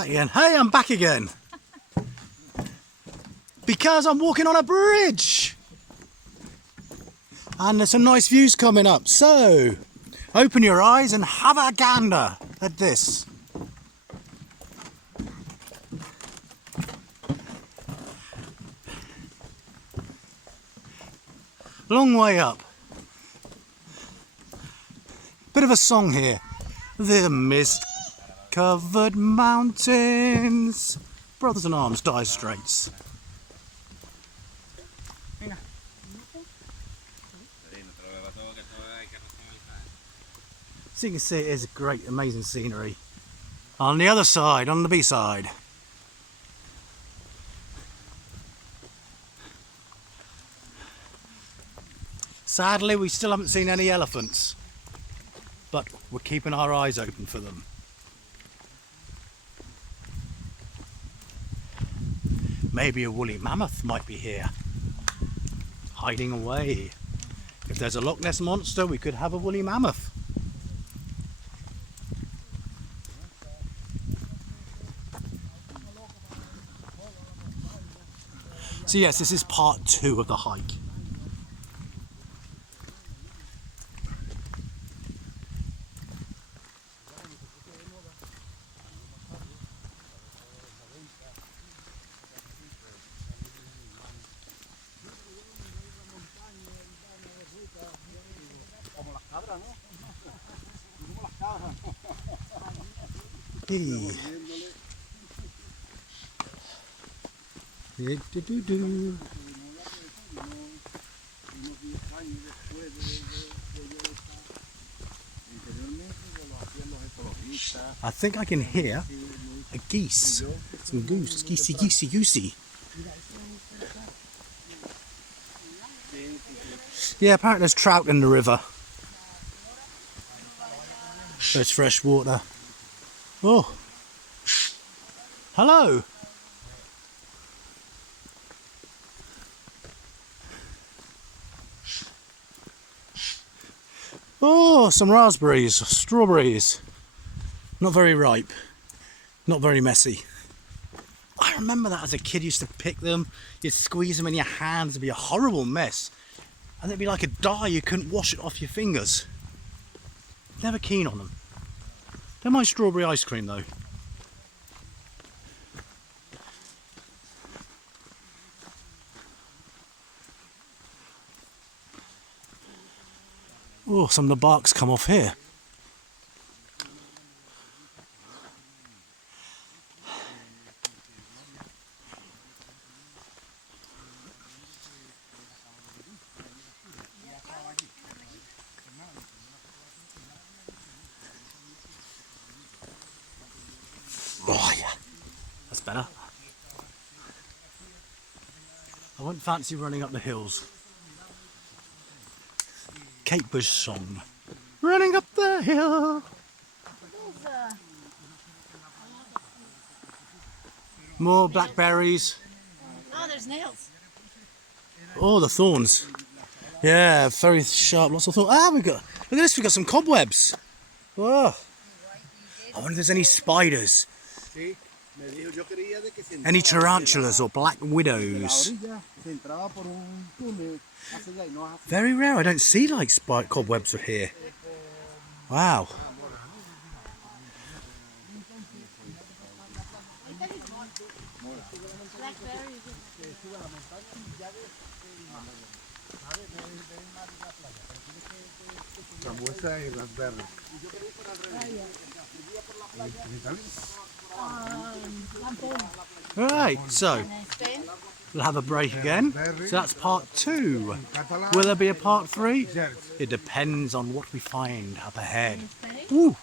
Back again. Hey, I'm back again. Because I'm walking on a bridge. And there's some nice views coming up. So, open your eyes and have a gander at this. Long way up. Bit of a song here. The mist-covered mountains. Brothers in Arms, Dire Straits. So you can see it is a great, amazing scenery. On the other side, on the B-side. Sadly, we still haven't seen any elephants, but we're keeping our eyes open for them. Maybe a woolly mammoth might be here, hiding away. If there's a Loch Ness monster, we could have a woolly mammoth. So yes, this is part 2 of the hike. I think I can hear a geese, some goose, goosey. Yeah, apparently there's trout in the river. There's fresh water. Oh, hello. Oh, some raspberries, strawberries. Not very ripe, not very messy. I remember that as a kid, used to pick them, you'd squeeze them in your hands, it'd be a horrible mess. And it'd be like a dye, you couldn't wash it off your fingers. Never keen on them. Don't mind strawberry ice cream though. Oh, some of the bark's come off here. Oh yeah, that's better. I wouldn't fancy running up the hills. Kate Bush song. Running up the hill. More blackberries. Oh, there's nails. Oh, the thorns. Yeah, very sharp, lots of thorns. Ah, look at this, we got some cobwebs. Whoa. I wonder if there's any spiders. Any tarantulas or black widows. Very rare, I don't see like cobwebs here. Wow. Right, so we'll have a break again. So that's part 2. Will there be a part 3? It depends on what we find up ahead. Woo.